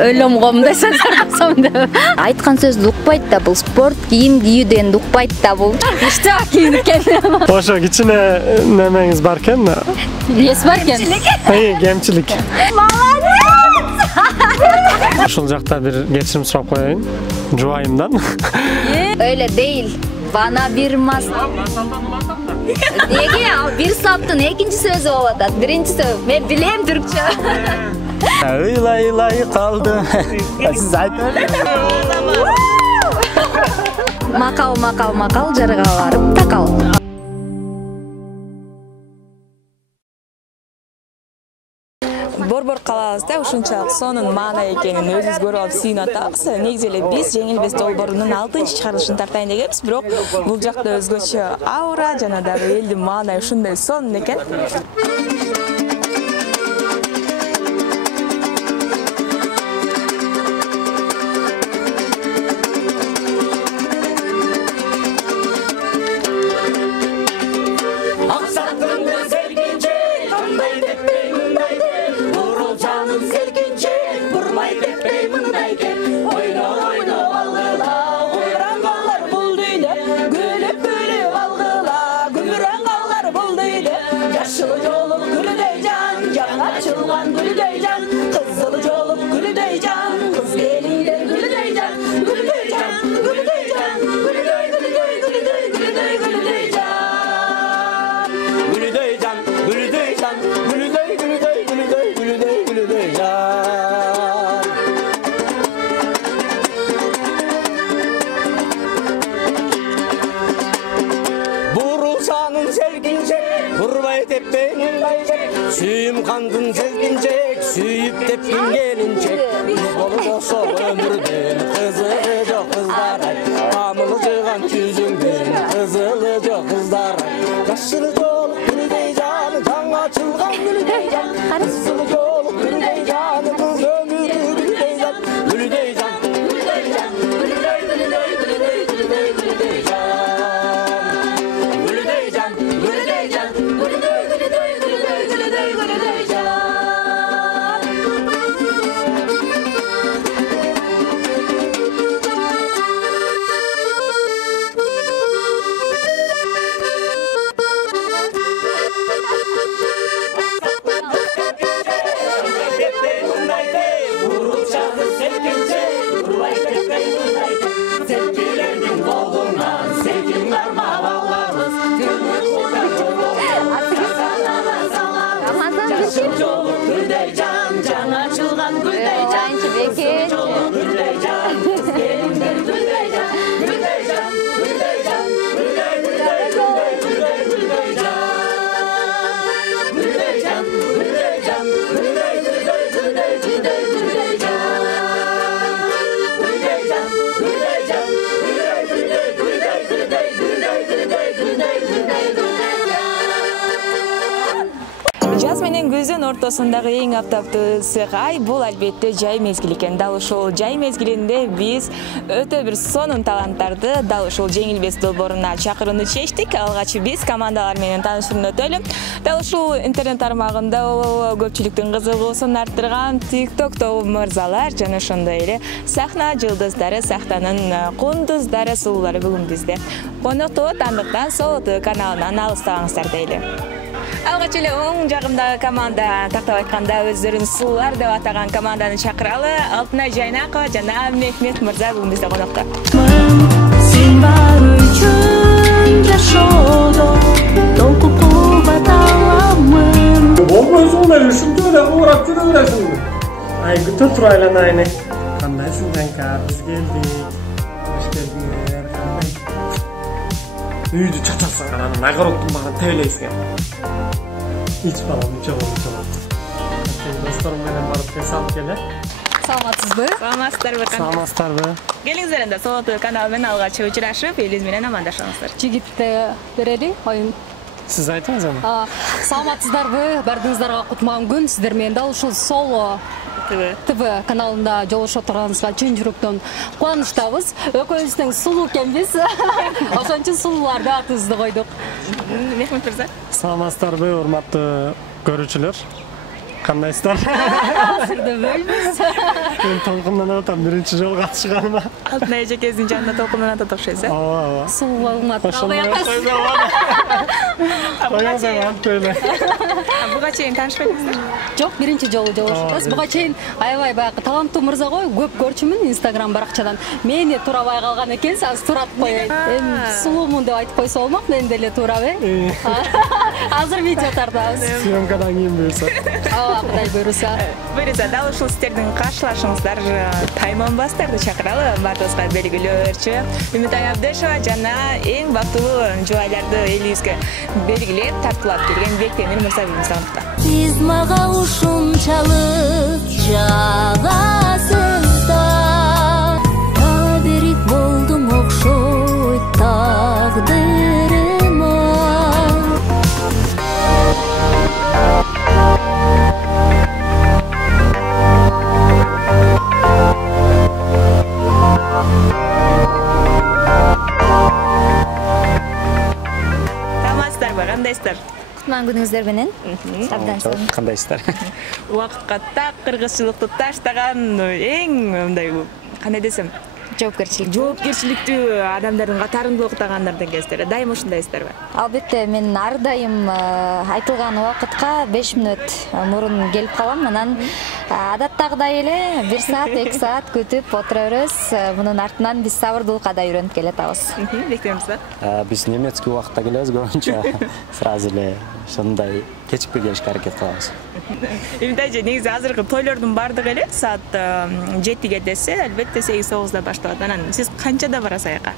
Өлім ғомда сөз арқасамды. Айтқан сөзді ұқпайды да бұл спорт киім киюден ұқпайды да бұл. Ішті киініп келді. Ошо кичине немеңиз бар экен? Ес бар екен? Кемчилик. Ушул жакта бир кечирим сурап коеюн. Жубайымдан. Öyle değil. Bana bir masal. Неге ал bir саптын экинчи сөзү болуп атат. Биринчи сөз. Мен билем түркчө. Ыйлай қалды. Сіз айтыңыз. Макал жарыга барып такал. Борбор калабызда ушунчалык сонун маана экенин өзүбүз көрүп алып сүйүнүп атабыз. Негизи эле биз жеңил бес долбоорунун 6-чы чыгарылышын тартайын дегенбиз, бирок бул жакта өзгөчө аура жана дагы элдин маанай ушундай сонун экен. Suyum kandın selkinçek, suyup tepkin gelinçek. Dolu olsa ömürdün, kızılı çok kızlar. Kamılı çıkan yüzündün, kızılı çok kızlar. Yaşlı dolu gülüdey canı, can açılgan gülüdey can. Kızılı dolu gülüdey canı, kız ömürü gülüdey can. Gülüdey can, gülüdey can, gülüdey, gülüdey, gülüdey, gülüdey, gülüdey can. Gülüdey can, gülüdey can, gülüdey, gülüdey, gülüdey, gülüdey, gülüdey can. Жаз менен көздөн ортосундагы эң аптаптуу ысык ай бул албетте жай мезгили экен. Дал ушул жай мезгилинде биз өтө бир сонун таланттарды дал ушул жеңил бес долбооруна чакырууну чечтик. Алгач биз командалар менен таанышууну өтөлү. Дал ушул интернет тармагында көпчүлүктүн кызыгуусун арттырган TikTok тобу мырзалар жана ошондой эле сахна жылдыздары, сахнанын кундуздары, сулуулары бүгүн бизде конокто. Андыктан Сол ТВ каналынан алыстабаңыздар дейли. Алгач эле оң жагымдагы команда тактап айтканда өздөрүн сулуулар деп атаган команданы чакыралы. Алтынай Жайнакова жана Мехмет мырза бүгүн бизде конокто. Сен бар үчүн жашоодо толкуп кубат аламын. Болмойсуң эле ушунча эле урап жүрө бересиң. Ай күтө тур айланайын. Кандайсың канка? Биз келдик. Хош келдиңер. Кандай? Үйдү чачасың анан нагородтун багын тебелейсиң. Hiç falan uçamam. Dostlarım benim barıp hesap gele. Саламатсызбы? Саламатсыздарбы. Келиңиздер энди Сол ТВ каналы менен алгач учурашып, элиз менен амандашабыздар. Жигитти берели, oyun. Siz айтыңыз аны. Саламатсыздарбы? Бардыңыздарга кутман күн. Сиздер менен дал ушул Сол ТВ каналында жолугушуп турганыбызга чын жүрөктөн кубанычтабыз. Экөөбүздүн сулуу экенбиз. Ошон үчүн сулууларды атыбызды койдук. Мехмет мырза. Саламатсыздарбы, урматтуу көрүүчүлөр? Кандайсыздар? Сырды бөлмөс. Мен толкундан атам биринчи жолу катышканыма. Алтынай эжекеңиздин жанында толкундан атат окшойсуз, э? Ооба. Сулугуңа Ошондой табаясыз. Буга чейин таанышпайсыздар? Жок, биринчи жолу жолугушабыз. Буга чейин аябай баягы таланттуу мырза го, көп көрчүмүн Instagram баракчадан. Мени туурабай калган экенсиз, азыр туратып коеюн. Эми сулуумун деп айтып койсо болмок, мен деле туурабы? Азыр видео тартабыз. Съемкадан кийин буюрса. Кудай буйруса. Буйруса, дал ушул сиздердин каршылашыңыздар тайманбастарды чакыралы, баардыгыбызга белгилөөчү. Үмүтай Абдешова жана эң бактылуу жубайларды элибизге белгилеп, тартуулап келген Бектемир Мырзабеков сагыныкта. Сиз мага ушунчалык жагасыз да, табирик болдуң окшойт тагдырыма. Саламатсыздарбы, кандайсыздар? Кутман күнүңүздөр менен. Абдан сонун. Кандайсыздар? Убакытка так кыргызчылыкты таштаган эң мындай кандай десем, жоопкерчиликтүү адамдардын катарында уктагандардан кездер. Дайым ушундайсыздарбы? Албетте, мен ар дайым айтылган убакытка 5 мүнөт мурун келип калам. Анан адаттагыдай эле 1 саат, 2 саат күтүп отура беребиз. Мунун артынан биз сабырдуулукка да үйрөнүп келатабыз. Бектемирсиз? Биз немецкий убакытта келебиз көбүнчө. Сразу эле ошондой кечикпей келишке аракет кылабыз. Эми негизи азыркы тойлордун баардыгы эле саат 7-ге десе, албетте 8-9да башталат. Анан сиз канчада барасыз аяка?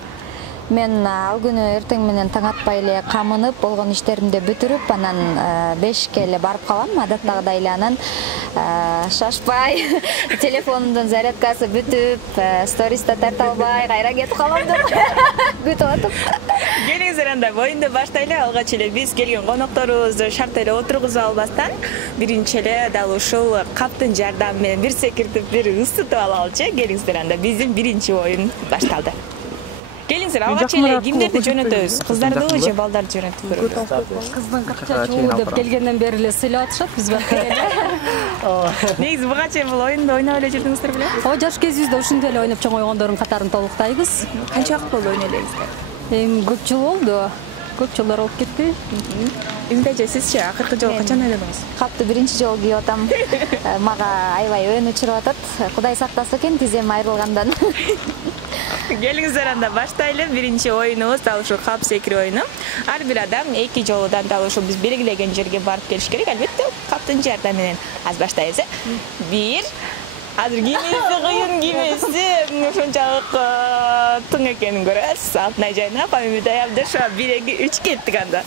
Мен ал күнү эртең менен таң атпай эле камынып, болгон иштеримди бүтүрүп, анан 5ке эле барып калам, адаттагыдай эле. Анан шашпай, телефондун зарядкасы бүтүп, сториста тарта албай, кайра кетип калам деп күтүп атып. Келиңиздер анда боюнда баштайлы. Алгач эле биз келген конокторубузду шарт эле отургузуп албастан, биринчи эле дал ушул каптын жардамы менен бир секиртип, бир ысытып алалычы. Келиңиздер анда биздин биринчи оюн башталды. Келиңиздер, алгач эле кимдерди жөнөтөбүз? Кыздардыбы же балдарды жөнөтүп көрөбүз? Кыздын 40 чыгуу деп келгенден бери эле сыйлап атышат, биз бакка эле. Негизи буга чейин бул оюнду ойноп эле жүрдүңүздөр беле? Жаш кезибизде ушундай эле ойноп чоңойгондордун катарын толуктайбыз. Канча убакыт болду ойноп элеңиздер? Эми көп жыл болду. Көп жылдар болуп кетти. Эми сизчи акыркы жолу качан ойнодуңуз? Капты биринчи жолу кийип атам. Мага аябай өөнү чырып атат. Кудай сактасын экен тизем айрылгандан. Келиңиздер анда баштайлы. Биринчи оюнубуз дал ушул кап секирүү оюну. Ар бир адам 2 жолудан дал ушул биз белгилеген жерге барып келиш керек. Албетте, каптын жардамы менен. Аз баштайбыз, э? 1. Азыр кимиси кыйын, кимиси ушунчалык тың экенин көрөбүз. Алтынай жайнап, Үмүтай Абдешова 1, 2, 3 кеттик анда.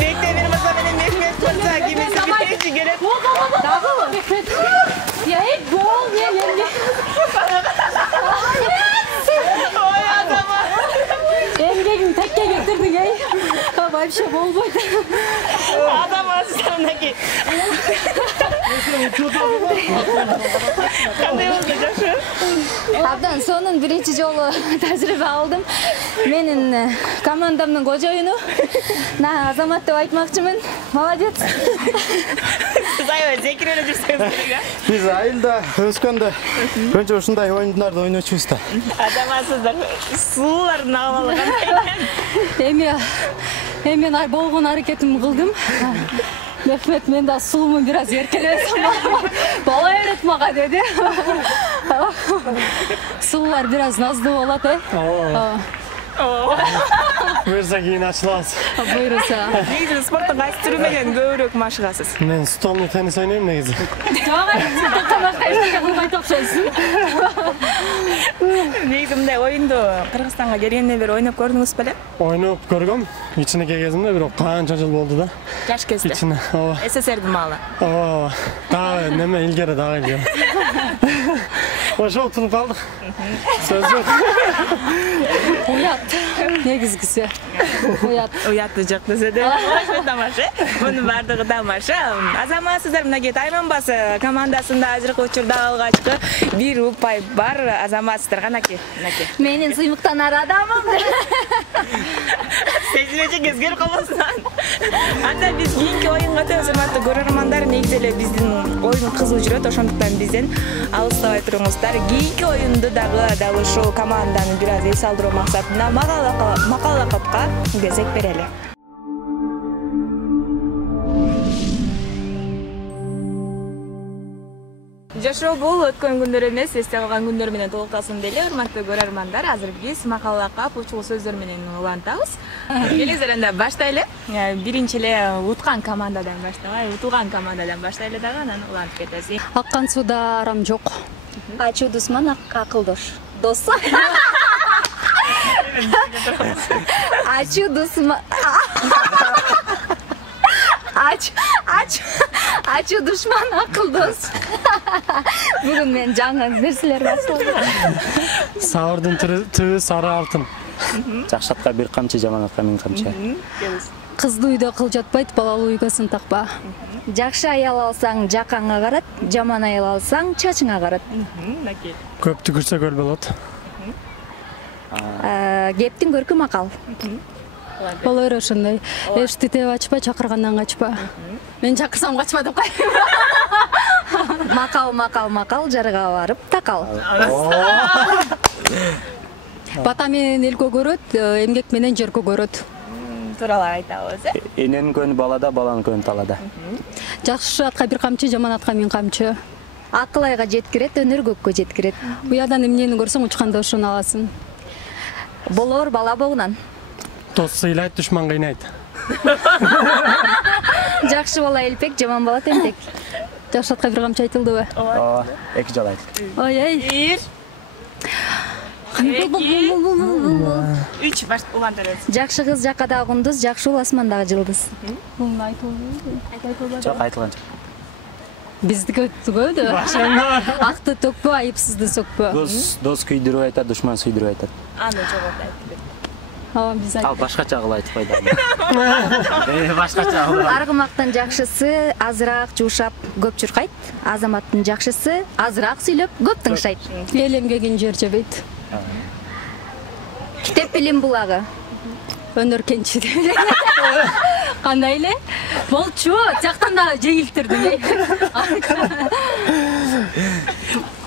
Бектемир мырза менен Мехмет мырза кимиси биринчи келет? Дагы Мехмет. Я эй, гол, не. Ой, адама. Эмгегиң текке кетирдиң, эй. Вообще болбойт. Адам асырандаки. Кандай болду, жакшы? Абдан сонун биринчи жолу тажрыйба алдым. Менин командамдын кожоюну Азамат деп айтмакчымын. Молодец. Сиз аябай зекиреле жүрсөңүз керек, а? Биз айылда өскөндө көбүнчө ушундай оюндарды ойночубуз да. Адамасыздар суулардын абалы кандай экен? Эми мен болгон аракетимди кылдым. Мехмет, мен да сулумун бир аз эркелебесем бала берет мага деди. Суулар бир аз наздуу болот, Буюрса кийин ачылабыз. Буйруса. Негизи спорттун кайсы түрү менен көбүрөөк машыгасыз? Мен столный теннис ойнойм негизи. Жок, эчтеке кылбайт окшойсуң. Негизи мындай оюнду Кыргызстанга келгенден бери ойноп көрдүңүз беле? Ойноп көргөм. Кичинекей кезимде, бирок канча жыл болду да. Жаш кезде. Кичине, ооба. СССРдин маалы. Ооба. Дагы неме илгери дагы илгери. Ошол утулуп калдык. Сөз жок. Уят. Негизгиси. Уятты жок десе де. Тамаша. Мунун бардыгы тамаша. Азаматсыздар, мынакей Тайманбасы командасында азыркы учурда алгачкы бир упай бар азаматсыздар. Канакей. Менин сыймыктанар адамым. Сезмечи кезгер каласың. Анда биз кийинки оюнга өтөбүз, урматтуу көрөрмандар. Негизи эле биздин оюн кызуу жүрөт, ошондуктан бизден алыстабай туруңуздар. Кийинки оюнду дагы ушул команданы бир аз эс алдыруу максатында макал лакапка кезек берели. Жашоо бул өткөн күндөр эмес, эсте калган күндөр менен толукталсын дейли. Урматтуу көрөрмандар, азыр биз макал лакап учул сөздөр менен улантабыз. Келиңиздер, анда баштайлы. Биринчи эле уткан командадан баштабай, утулган командадан баштайлы дагы, анан улантып кетебиз. Аккан суда арам жок. Ачуу дусман акылдош. Дос. Ачуу дусман. Ачуу душман акылдос. Бүгүн мен жаңы нерселер баштадым. Сабырдын түбү сары алтын. Жакшатка бир камчы, жаманатка миң камчы. Кызды үйдө кыл жатпайт, балалуу үйгө сын такпа. Жакшы аял алсаң жакаңа карат, жаман аял алсаң чачыңа карат. Көптү күрсө көл болот. Кептин көркү макал. Болор ошондой. Эшти теп ачпа, чакыргандан качпа. Мен чакырсам качпа деп коем. Макал, жарга барып такал. Бата менен эл көгөрөт, эмгек менен жер көгөрөт. Тууралап айтабыз, э? Эненин көнү балада, баланын көнү талада. Жакшы атка бир камчы, жаман атка миң камчы. Акыл айга жеткирет, өнөр көккө жеткирет. Уядан эмнени көрсөң учканда ошону аласың. Болор бала богунан. Дос сыйлайт, душман кыйнайт. Жакшы бала элпек, жаман бала тентек. Жакшы атка бир камчы айтылдыбы? Ооба, эки жолу айт. Ой. Үч баш улантырабыз. Жакшы кыз жакадагы кундуз, жакшы ул асмандагы жылдыз. Жок, айтылган жок. Биздики өттүгө. Акты төкпө, айыпсызды сөкпө. Дос күйдүрүп айтат, душман сүйдүрүп айтат. Аны жогот айтып бер. Биз Ал башкача кылып айтып койду. Башкача кылып. Аргымактын жакшысы азыраак жуушап, көп чуркайт. Азаматтын жакшысы азыраак сүйлөп, көп тыңшайт. Эл эмгегин жер жебейт. Китеп билим булагы. Өнөр кенчи деп. Кандай эле? Болчу, жактан да жеңилтирдим.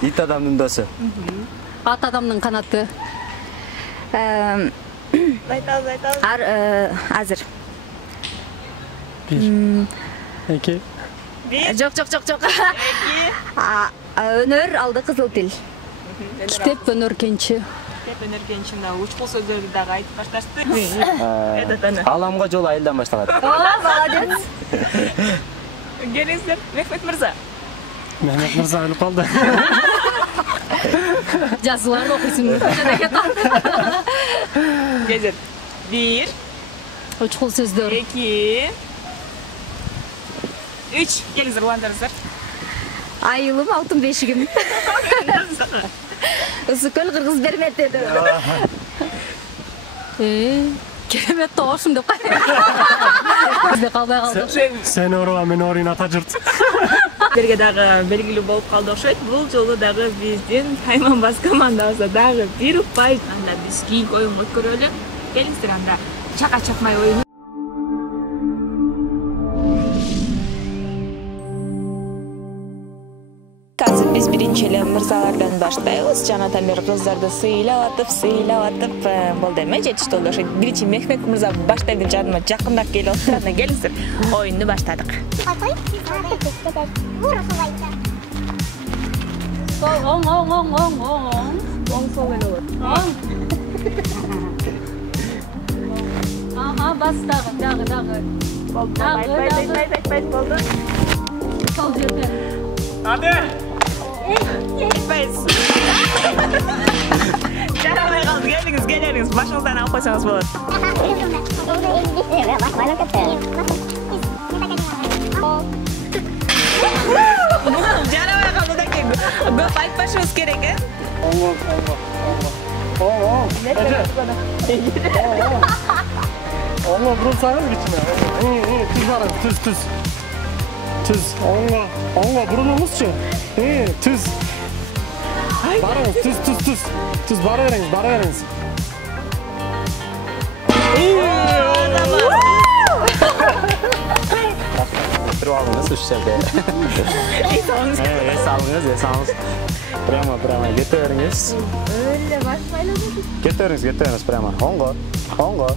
Ит адамдын досу. Ат адамдын канаты. Айтабыз. Азыр. Бир. Эки. Жок. Өнөр алды кызыл тил. Китеп өнөр кенчи. Өнөр кенчинде учкул сөздөрдү дагы айтып башташты. Аламга жол айылдан башталат. Молодец. Келиңиздер, Мехмет мырза. Мехмет мырза өлүп калды. Жазууларды окуйсуң. Кезет. 1, Учкул сөздөр. 2, 3. Келиңиздер, улантырыңыздар. Айылым алтын бешигим. Ысыкөл кыргыз бермет деди. Керемет тоошум деп коем. Бизде калбай калдык. Сен оруа, мен орuyun ата журт. Берге дагы белгилүү болуп калды окшойт. Бул жолу дагы биздин Тайманбас командабызда дагы бир упай. Анда биз кийинки оюнга өткөрөлү. Келиңиздер, анда чака чакмай оюн. Азыр биз биринчи эле мырзалардан баштайбыз. Жанатан бери кыздарды сыйлап атып болду эме жетиштүү ошо. Биринчи Мехмет мырза баштайт деп жадыма жакындап келип атты. Анда келиңиздер. Оюнду баштадык. Оң. Оң сол эле болот. бас дагы. Айтпайсыз, болду. Сол жерде. Hadi. Айтпайсыз. Жарабай калды, келиңиз, башыңыздан алып койсоңуз болот. Жарабай калды да көп айтпашыбыз керек, Oğlum vurulsanız içine. Tuz var, tuz. Tuz. Oğlum vurulmuşçu. Tuz. Barınız, tuz. Tuz barırınız. Тұрып алыңыз үш жерде. Ес алыңыз. Прямо кете беріңіз. Кете беріңіз прямо. Оңго. Оңго.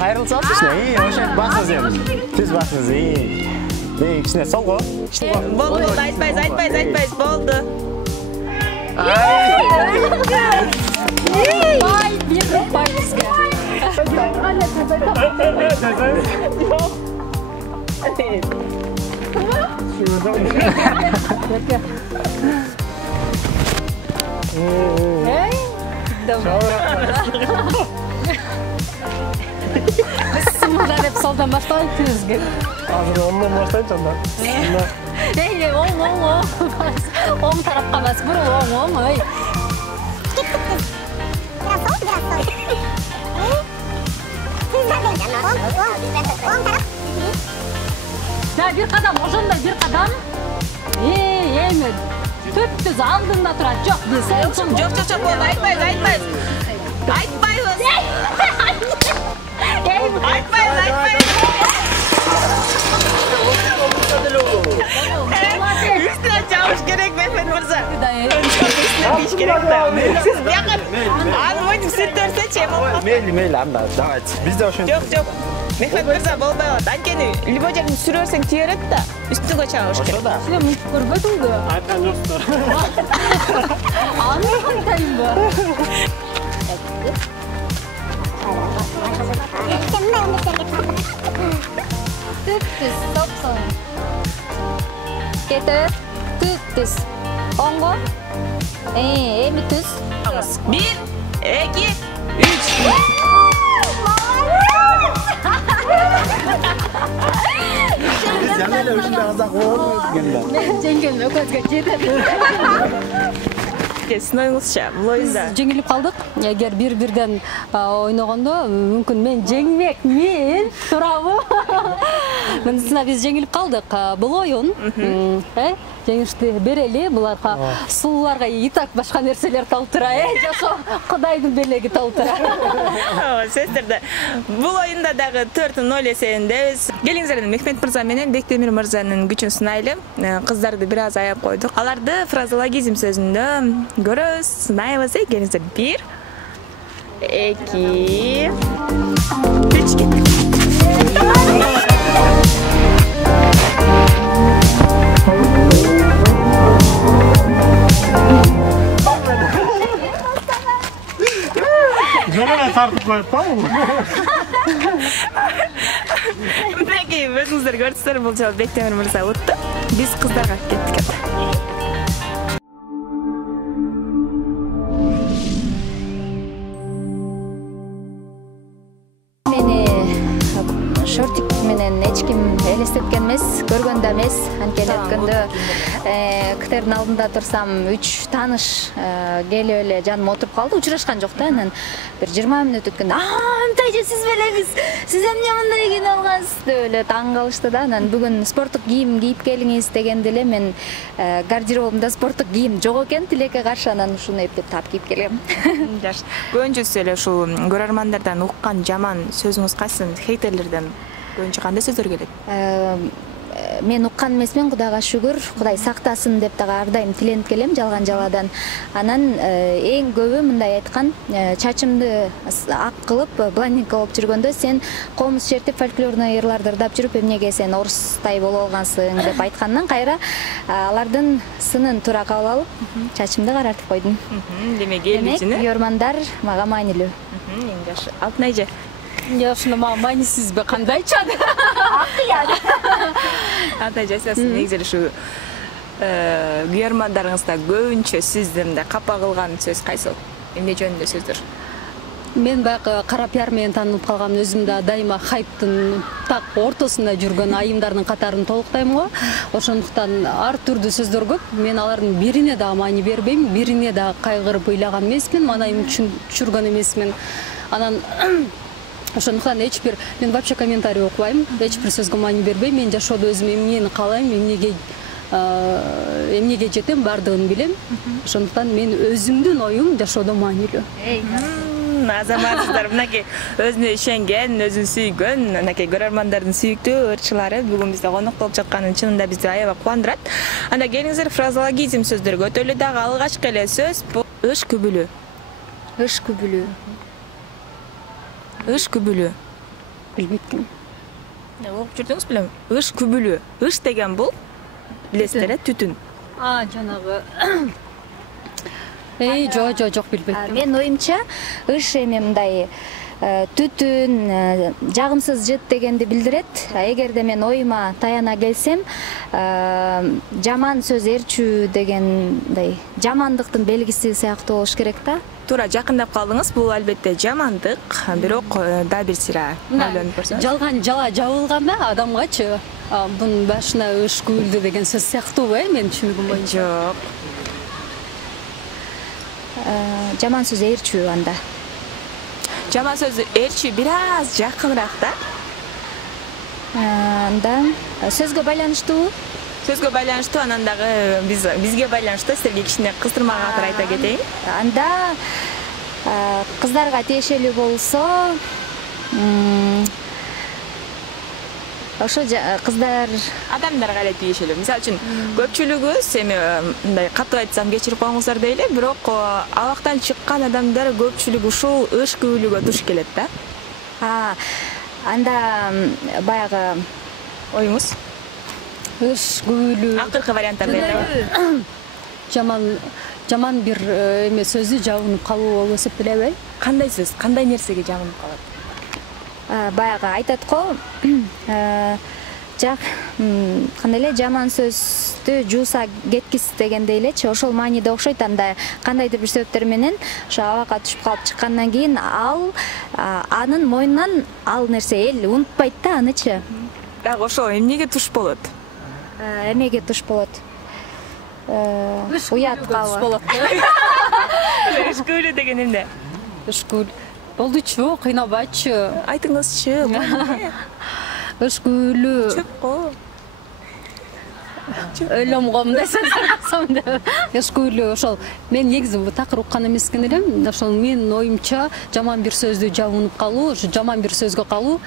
Қайрылсаңыз ішіне. Ошен басыңыз еміз. Тез басыңыз. Ішіне солғы. Болды, айтпайсыз, болды. Ай, bir бай бизге. Biz sımırdan hep soldan başlayıp tüzgün. Hazır ondan başlayın canlar. Oң tarafqa emas, bir oң, ey. Bir qadam, o'shanda bir qadam. Endi tüz aldında turadi. Yo'q, Жоқ, болды, айтпайсыз. Üstüne çavuş gerek Mehmet Mırza. Üstüne diş gerek de. Siz yakın. Abi oyun süt dörse çem olma. Meyli, anda, давайте. Biz de oşun. Жоқ. Mehmet Mırza болбой калат. Анткени любой жерин сүрөрсөң тийерет да. Үстүнгө чабыш керек. Сен мынтип көрбөдүңбү? Aytkan жоқсыздар. Аны кантайбы? Tüz, sop. Kete, tüz. Oңго. Эми tüz. 1, 2, 3. Biz yanıyla üçünde azak olmuyoruz gönüller. Мен жеңгем өкөзгө жетет. Сыноюңузча, бул оюнда. Жеңилип калдык. Эгер бир-бирден ойногондо мүмкүн мен жеңмек, туурабы? Мындысына биз жеңилип калдык. Бул оюн, жеңишти берели, буларга сулууларга итак башка нерселер талып тура, жашоо Кудайдын белеги талып тура. Сөздөрдө. Бул оюнда дагы 4-0 эсебиндебиз. Келиңиздер Мехмет Мырза менен Бектемир Мырзанын күчүн сынайлы. Кыздарды бир аз аяп койдук. Аларды фразеологизм сөзүндө көрөбүз, сынайбыз. Келиңиздер 1, 2, 3 кеттик. Жönene tartıp koyup tamam mı? Peki, өзүңүздөр көрдүңүздөр, бул жолу Бектемир Мырза утты. Биз кыздарга кеттик. Шортик менен эч ким элестеткен эмес, көргөн да эмес. Анткени өткөндө ктердин алдында турсам 3 тааныш келип эле жаныма отуруп калды. Учурашкан жок да, анан бир 20 мүнөт өткөндө «Мынтайча сиз белеңиз, сиз эмне мындай кийинип алгансыз?» деп эле таң калышты да. Анан бүгүн спорттук кийим кийип келиңиз дегенде эле мен гардеробумда спорттук кийим жок экен, тилекке каршы, анан ушуну эптеп таап кийип келгем. Жакшы. Көбүнчөсү эле ушул көрөрмандардан уккан жаман сөзүңүз кайсы? Хейтерлерден көбүнчө кандай сөздөр келет? мен уккан эмесмин, Кудайга шүгүр, Кудай сактасын деп дагы ар дайым тиленип келем жалган жаладан. Анан эң көбү мындай айткан, чачымды ак кылып, блондинка болуп жүргөндө сен комуз чертип фольклорный ырларды ырдап жүрүп, эмнеге сен орустай болуп алгансың деп айткандан кайра алардын сынын туура кабыл алып, чачымды карартып койдум. Демек элчини. Уйөрмандар мага маанилүү. Эң жакшы. Алтынай эже. Ушуну мага маанисизби, кандайча? Алтынай эже, сиз негизи ушу уйөрмандарыңызда көбүнчө сизди мындай капа кылган сөз кайсы? Эмне жөнүндө сөздөр? Мен баягы кара пиар менен таанылып калган, өзүм да дайыма хайптын так ортосунда жүргөн айымдардын катарын толуктайм го. Ошондуктан ар түрдүү сөздөр көп. Мен алардын бирине да маани бербейм, бирине да кайгырып ыйлаган эмесмин, маанайын түшүргөн эмесмин. Анан ошондуктан мен вообще комментарий окубайм, эч бир сөзгө маани бербейм. Мен жашоодо өзүм эмнени каалайм, эмнеге жетем, бардыгын билем. Ошондуктан мен өзүмдүн оюм жашоодо маанилүү. Азаматсыздар, мынакей өзүнө ишенген, өзүн сүйгөн, мынакей көрөрмандардын сүйүктүү ырчылары бүгүн бизде конок болуп жатканы чынында бизди аябай кубандырат. Анда келиңиздер, фразеологизм сөздөргө өтөлү. Дагы алгачкы эле сөз бул ыш күбүлү. Ыш күбүлү. Ыш күбүлү. Билбейм. Окуп жүрдүңүз белем? Ыш күбүлү. Ыш деген бул билесиздер, түтүн. Жанагы жок билбейм. Мен оюмча ыш эми мындай түтүн, жагымсыз жыт дегенди билдирет. Эгерде мен оюма таяна келсем, жаман сөз эрчүү дегендай жамандыктын белгиси сыяктуу болуш керек да. Туура жакындап калдыңыз. Бул албетте жамандык, бирок да бир сыйра ойлонуп көрсөңүз. Жалган жала жабылганда адамгачы бунун башына ыш күбүлдү деген сөз сыяктуубу, мен түшүнүгүм боюнча? Жок. Жаман сөз эрчүү анда. Жаман сөз эрчүү бир аз жакыныраак да. Анда сөзгө байланыштуу. Сөзгө байланыштуу, анан дагы бизге байланыштуу силерге кичине кыстырма катар айта кетейин. Анда кыздарга тиешелүү болсо, ошо кыздар адамдарга эле тиешелүү. Мисалы үчүн көпчүлүгүбүз эми мындай катуу айтсам кечирип коюңуздар дейли, бирок абактан чыккан адамдар көпчүлүк ушул ыш күбүлүгө туш келет да. Анда баягы оюңуз? Ыш күбүлү. Акыркы варианттарды айтабы? Жаман бир эме сөзү жабынып калуу болуп эсептелеби? Кандай сөз, кандай нерсеге жабынып калат? Баягы айтат го, кандай эле жаман сөздү жууса кеткис дегендей элечи, ошол мааниде окшойт. Анда кандайдыр бир себептер менен ошо абакка түшүп калып чыккандан кийин анын мойнунан ал нерсе эл унутпайт да анычы. Дагы ошол эмнеге туш болот? Эмеге туш болот? Уят калып. Ыш күбүлү деген эмне? Ыш күбүлү. Болдучу, кыйнабачы. Айтыңызчы. Ыш күбүлү. Чөп го. Өлөм гомда сен. Ыш күбүлү ошол. Мен негизи такыр уккан эмескен элем. Ошол менин оюмча жаман бир сөздү жабынып калуу, ошо жаман бир сөзгө калуу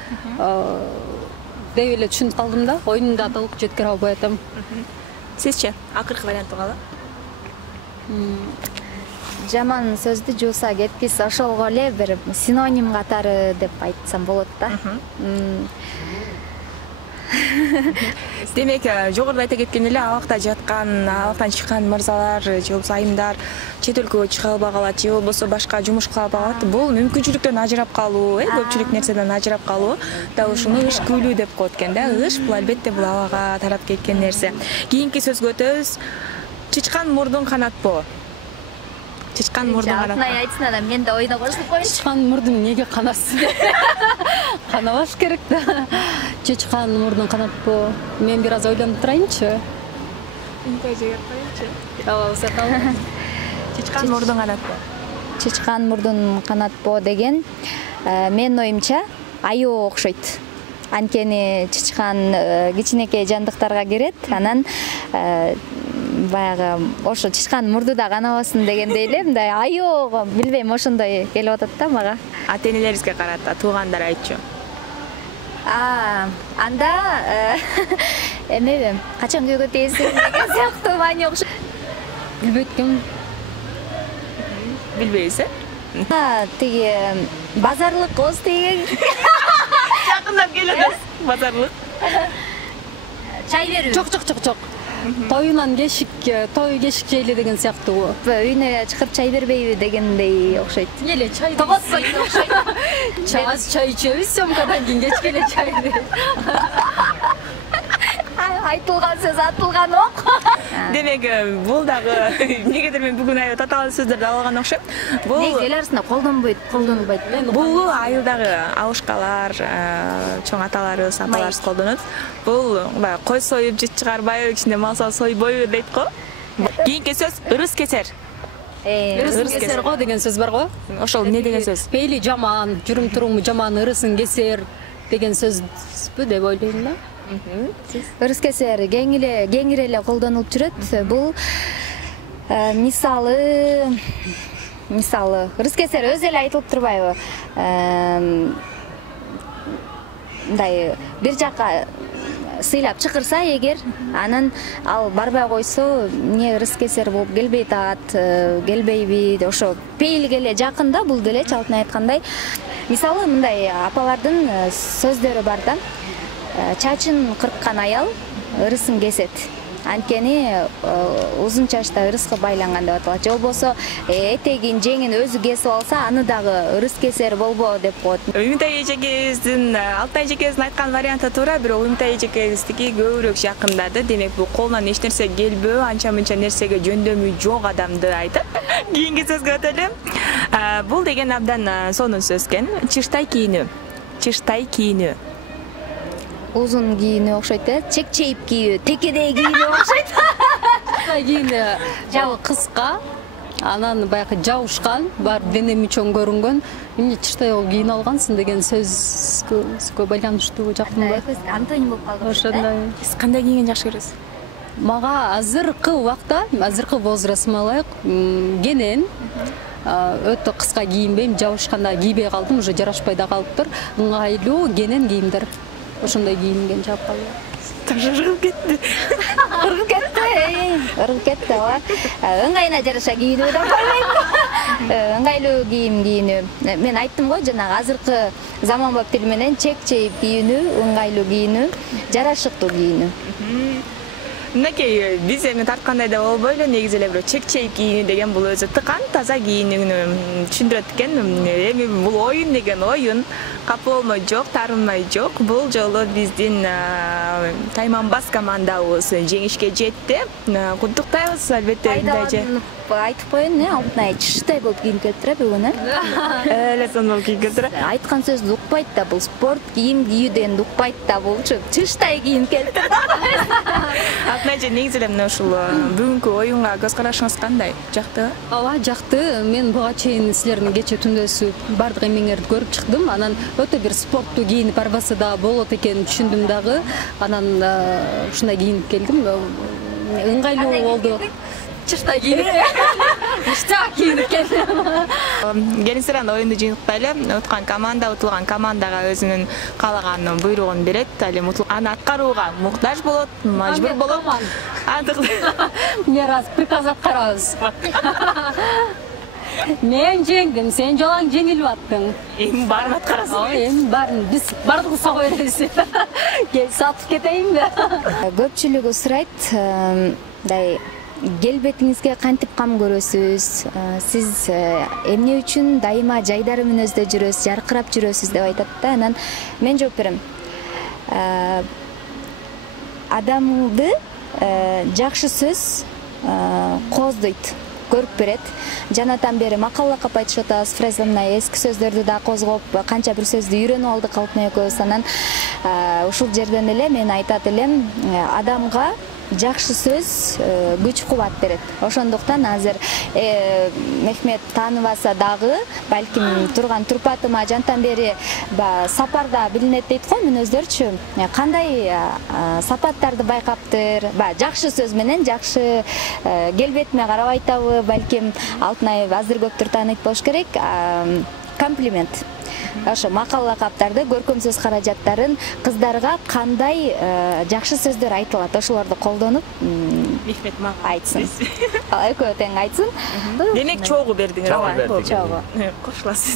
деп эле түшүнүп калдым да. Оюмда толук жеткире албай атам. Сизчи, акыркы вариантты кала? Жаман сөздү жууса кеткис, ошолго эле бир синоним катары деп айтсам болот да. Демек, жогоруда айта кеткен эле абакта абактан чыккан мырзалар же болбосо айымдар чет өлкөгө чыга албай калат, же болбосо башка жумуш кыла албай калат. Бул мүмкүнчүлүктөн ажырап калуу, көпчүлүк нерседен ажырап калуу. Дагы ушуну ыш күбүлүү деп коет экен да. Ыш бул албетте бул абага тарап кеткен нерсе. Кийинки сөзгө өтөбүз. Чычкан мурдун канатпоо. Чычкан мурдун канат. Алтынай айтсын, анан мен да ойноп коюшуп коюшу. Чычкан мурдун неге канасыз? Канабаш керек да. Чычкан мурдун канатпоо. Мен бир аз ойлонуп турайынчы. Чычкан мурдун канатпоо. Чычкан мурдун канатпоо деген менин оюмча аюу окшойт. Анткени чычкан кичинекей жандыктарга кирет, анан баягы ошо чычкан мурду да канабасын дегендей эле, мындай аюу, билбейм, ошондой келип атат да мага. Ата энелерибизге карата туугандар айтчу. Анда эмебем, качан көйгө тээсиң деген сыяктуу маани окшойт. Билбейт. Билбейсиз? Тиги базарлык кыз деген. Жакындап келебиз. Базарлык. Чай берүү. Жок. Тоюнан кешик, той кешик жейли деген сыяктуу. Үйүнө чыгып чай бербейби дегендей окшойт. Эле чай. Тоготпойт окшойт. Чай ичебиз, сөмкадан кийин кечке эле чай берет. Айтылган сөз атылган ок. Демек, бул дагы эмнегедир мен бүгүн аябай татаал сөздөрдү алган окшойт. Бул Негизи эл арасында колдонбойт. Бул айылдагы алышкалар, чоң аталарыбыз, апаларыбыз колдонот. Бул баягы кой союп жыт чыгарбайбы, кичине мал сойбойбу дейт го. Кийинки сөз ырыс кесер. Ырысын кесер го деген сөз бар го. Ошол эмне деген сөз? Пейли жаман, жүрүм туруму жаман, ырысын кесер деген сөзбү деп ойлойм да. Ырыс кесер кеңири эле колдонулуп жүрөт. Бул мисалы ырыс кесер өзү эле айтылып турбайбы? Мындай бир жака сыйлап чакырса эгер, анан ал барбай койсо, эмне ырыс кесер болуп келбей атат, келбейби, ошо пейилге эле жакын да бул деле чалтын айткандай. Мисалы мындай апалардын сөздөрү бар да. Чачын кырккан аял ырысын кесет. Анткени узун чачта ырыска байланган деп аталат. Же болбосо этегин, жеңин өзү кесип алса, аны дагы ырыс кесер болбо деп коет. Үмүтай эжекебиздин, Алтынай эжекебиздин айткан варианты туура, бирок Үмүтай эжекебиздики көбүрөөк жакындады. Демек, бул колунан эч нерсе келбөө, анча-мынча нерсеге жөндөмү жок адамды айтат. Кийинки сөзгө өтөлүм. Бул деген абдан сонун сөз экен. Чыштай кийинүү. Узун кийинүү окшойт, чек-чейип кийүү, текедей кийинүү окшойт. Кийин жабы кыска, анан баягы жабышкан, бар денеми чоң көрүнгөн, эмне чыштай болуп кийинип алгансың деген сөзгө байланыштуу жакын. Антоним болуп калды. Ошондой. Сиз кандай кийинген жакшы көрөсүз? Мага азыркы убакта, азыркы возрастыма ылайык, кенен өтө кыска кийинбейм, жабышканда кийбей калдым, уже жарашпай да калыптыр. Ыңгайлуу кенен кийимдер. Ошондой кийинген жаап калды. Ыргып кетти. Ыргып кетти, ооба. Ыңгайына жараша кийинүү да көрбөйм. Ыңгайлуу кийим кийинүү. Мен айттым го, жанагы азыркы заманбап тил менен чек-чейип кийинүү, ыңгайлуу кийинүү, жарашыктуу кийинүү. Мынакей, биз эми тарткандай да болбой эле, негизи эле бирок чек-чейип кийинүү деген бул өзү тыкан таза кийинүүнү түшүндүрөт экен. Эми бул оюн деген оюн, капы болмой жок, таарынмай жок. Бул жолу биздин Тайманбас командабыз жеңишке жетти. Куттуктайбыз, албетте. Айтып коеюн, Алтынай чыштай болуп кийинип келиптир бүгүн, Эле сонун болуп кийинип келиптир. Айткан сөздү укпайт да, бул спорт кийим кийүү дегенди укпайт да, бул чыштай кийинип келиптир. Алтынайчы, негизи эле мына ушул бүгүнкү оюнга көз карашыңыз кандай? Жактыбы? Ооба, жакты. Мен буга чейин силердин кече түндөсү бардык эмеңерди көрүп чыктым. Анан өтө бир спорттуу кийинип барбаса да болот экенин түшүндүм дагы. Анан ушундай кийинип келдим. Ыңгайлуу болду. Чыштай кийинип. Чыштай кийинип келдим. Келиңиздер, анда оюнду жыйынтпайлы. Уткан команда утулган командага өзүнүн каалаган буйругун берет. Аны аткарууга муктаж болот, мажбур болот. Эмне раз приказ аткарабыз. Мен жеңдим, сен жолаң жеңилип аттың. Эми баарын аткарасың. Эми баарын биз бардыгыбыз сого беребиз. Кел сатып кетейинби? Көпчүлүгү сурайт, мындай келбетиңизге кантип кам көрөсүз? Сиз эмне үчүн дайыма жайдары мүнөздө жүрөсүз, жаркырап жүрөсүз деп айтат да. Анан мен жооп берем. Адамды жакшы сөз кооздойт, көрүп берет. Жанатан бери макал лакап айтышып атабыз, фраза мына эски сөздөрдү да козгоп, канча бир сөздү үйрөнүп алдык Алтынай экөөбүз. Анан ушул жерден эле мен айтат элем, адамга жакшы сөз күч кубат берет. Ошондуктан азыр Мехмет тааныбаса дагы, балким турган турпатыма жантан бери сапарда билинет дейт го мүнөздөрчү. Кандай сапаттарды байкаптыр? Жакшы сөз менен жакшы келбетиме карап айтабы, балким Алтынай азыр көптүр тааныйт болуш керек. комплимент. Ошо макал лакаптарды, көркөм сөз каражаттарын кыздарга кандай жакшы сөздөр айтылат, ошолорду колдонуп Мехмет мага айтсын. Экөө тең айтсын. Демек чогуу бердиңер. Чогуу. Кошуласыз.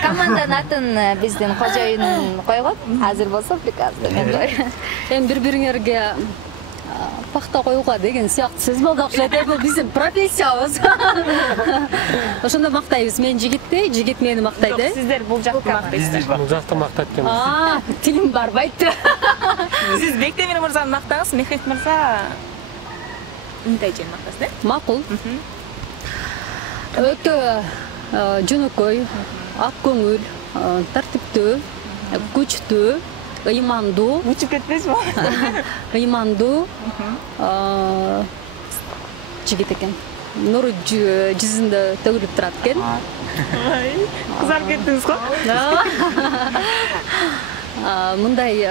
Команданын атын биздин кожоюн койгон. Азыр болсо приказды мен коем. Эми бири-бириңерге пахта коюуга деген сыяктуу сөз болду окшойт. Бул биздин профессиябыз. Ошондо мактайбыз. Мен жигитти, жигит мени мактайды. Сиздер бул жакты мактайсыздар. Бул жакты мактайт экенбиз. Тилим барбайт. Сиз Бектемир мырзаны мактаңыз, Мехмет мырза Интайжен мактасыз, Макул. Өтө жөнөкөй, ак көңүл, тартиптүү, күчтүү, ыймандуу. Учуп кетпесизби? Ыймандуу жигит экен. Нуру жүзүндө төгүлүп турат экен. Кызарып кеттиңиз го? Мындай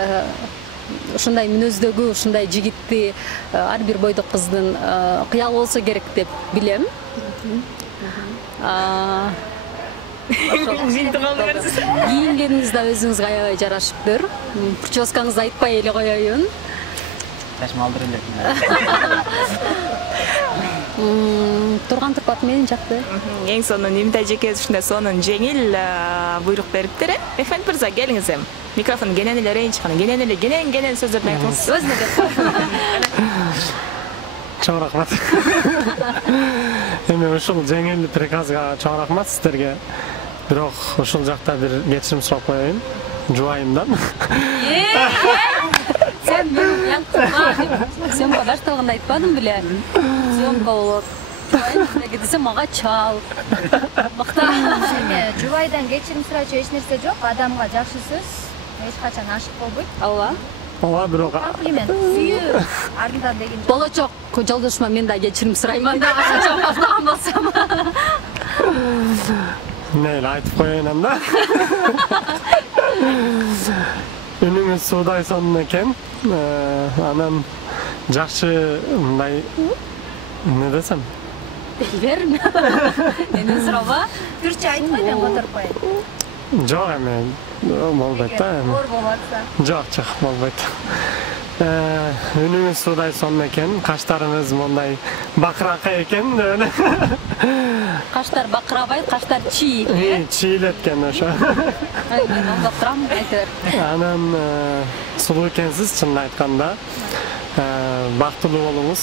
ушундай мүнөздөгү, ушундай жигитти ар бир бойдок кыздын кыялы болсо керек деп билем. Кийингениңиз да өзүңүзгө аябай жарашыптыр. Прическаңызды айтпай эле коеюн. Ташмалдыр эле. Турган турпат менин жакты. Эң сонун Имтай жекебиз ушундай сонун жеңил буйрук бериптир. Мехмет мырза келиңиз эми. Микрофон кенен эле рейн чыккан. Кенен сөздөрдү айтыңыз. Өзүнө деп. Чоң рахмат. Эми ушул жеңил приказга чоң рахмат сиздерге. Бирок ушул жакта бир кечирим сурап коеюн. Жубайымдан. Сен сен башталганда айтпадың беле? Съемка болот. Жубайым десем мага чал. Макта. Жубайдан кечирим сурачу эч нерсе жок, адамга жакшы сөз эч качан ашык болбойт. Ооба, бирок комплимент, сүйүү, ардынан деген жок. Болочок жолдошума мен да кечирим сурайман да, качан баштаган болсом. Мейли айтып коеюн анда. Үнүңүз суудай сонун экен. Анан жакшы мындай эмне десем? Берме. Мени сураба. Түрчө айтпай мен которуп коеюн. Жок эми болбойт да. Оор болот. Жок, болбойт. Үнүңүз суудай сонун экен, каштарыңыз мындай бакыракай экен. Каштар бакырабайт, каштар чийит. Чийлет экен ошо. Мен ондоп турам, айтыр. Анан сулуу экенсиз, чынын айтканда. Бактылуу болуңуз.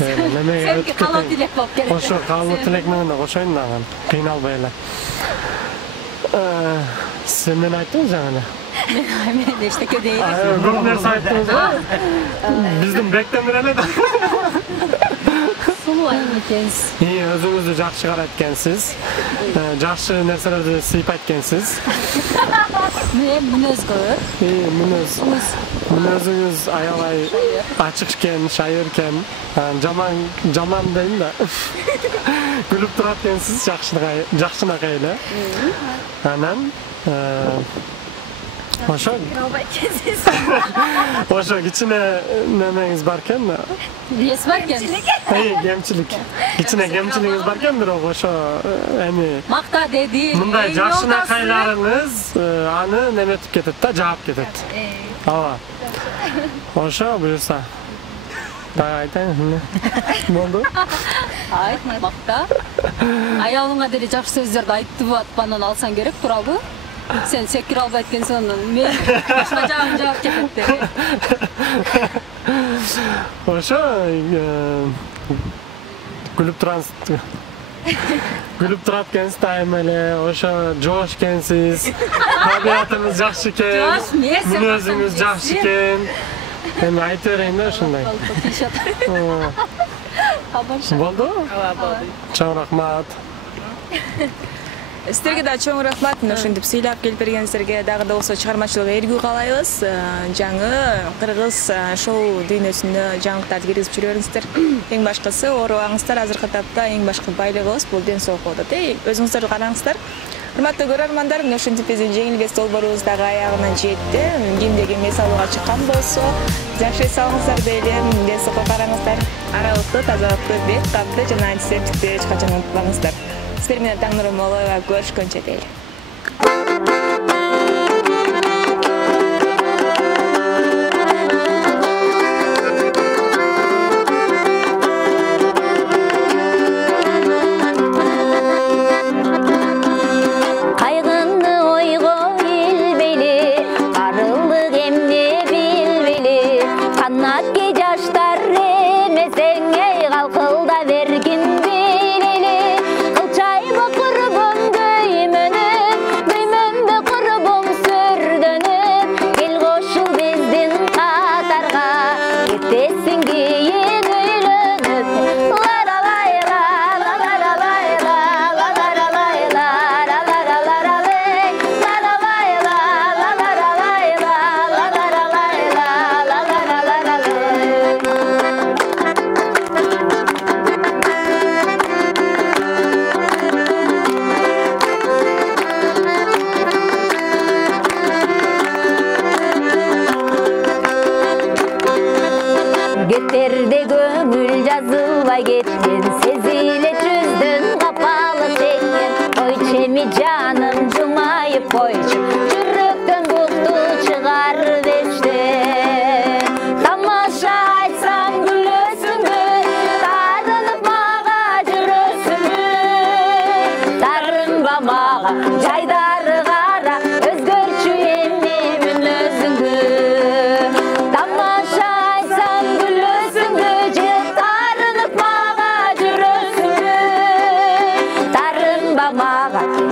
Немеге өтүп кетейин. Калуу тилек болуп келет. Ошо калуу тилек менен да кошоюн да анан. Кыйналбай эле. Сен мен айттыңыз жаңы эле. Мен эчтеке дейм. Көп нерсе айттыңыз го. Биздин Бектемир эле да. Сулуу айым экенсиз. Өзүңүздү жакшы карайт экенсиз. Жакшы нерселерди сыйпайт экенсиз. Мен мүнөзгө. Мүнөзүңүз аябай ачык экен, шайыр экен. Жаман дейм да. Күлүп турат экенсиз, жакшынакай эле. Анан ошо кичине немеңиз бар экен. Эс бар экен. Кемчилик. Кичине кемчилигиңиз бар экен, бирок ошо эми макта деди. Мындай жакшынакайларыңыз аны неметип кетет да, жаап кетет. Ооба. Ошо буюрса. Дагы айтайын. Болду? Айт, макта. Аялыңа деле жакшы сөздөрдү айтып атпандан алсаң керек, турабы? Сен секире албайт экенсиң, мен башка жагым жаап кетет. Ошо күлүп турасыз. Күлүп турат экенсиз да эми эле, ошо жоош экенсиз. Табиятыңыз жакшы экен. Мүнөзүңүз жакшы экен. Эми айта берейин да ушундай. Болду? Ооба, болду. Чоң рахмат. Сиздерге да чоң рахмат. Ушинтип сыйлап келип бергениңиздерге дагы да болсо чыгармачылык эргүү каалайбыз. Жаңы кыргыз шоу дүйнөсүнө жаңылыктарды киргизип жүрө бериңиздер. Эң башкысы оорубаңыздар. Азыркы тапта эң башкы байлыгыбыз бул ден соолук болот. Өзүңүздөр караңыздар. Урматтуу көрөрмандар, ушинтип биздин жеңилбес долбоорубуз дагы аягына жетти. Кимде эс алууга чыккан болсо, жакшы эс алыңыздар дейли. Ден соолукка караңыздар. Аралыкты, тазалыкты, бет капты жана антисептикти эч качан унутпаңыздар. Сіздер менен Таңнурым Молоева көрүшкөнчө дейли. Кеттерде көңүл жазылбай кеткен, сезиле жүздүн капалы теккен. Койчу эми жаным жумайып койчу, жүрөктөн букту чыгарып эчтен. Тамаша айтсам күлөсүңбү, тарынып мага жүрөсүңбү. Тарынба мага жайдары кара, өзгөрчү эми мүнөзүңбү. Тамаша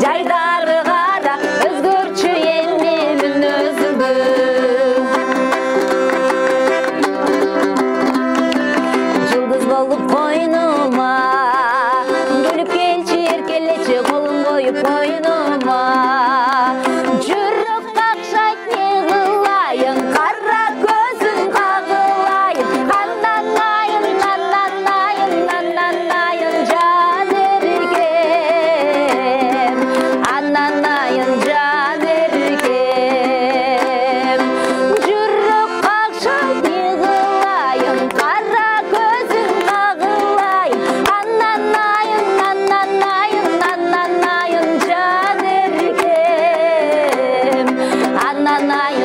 жайдары кара, өзгөрчү эми мүнөзүңбү. Жылдыз болуп койнума, күлүп келчи эркелечи, колун коюп койнума. Жүрөк какшайт не кылайын, кара көзүн кагылайын. Ананайын, ананайын, ананайын жан эркем. Ананайын жан эркем. Жүрөк какшайт не кылайын, кара көзүн кагылайын. Ананайын, ананайын, ананайын жан эркем. Ананайын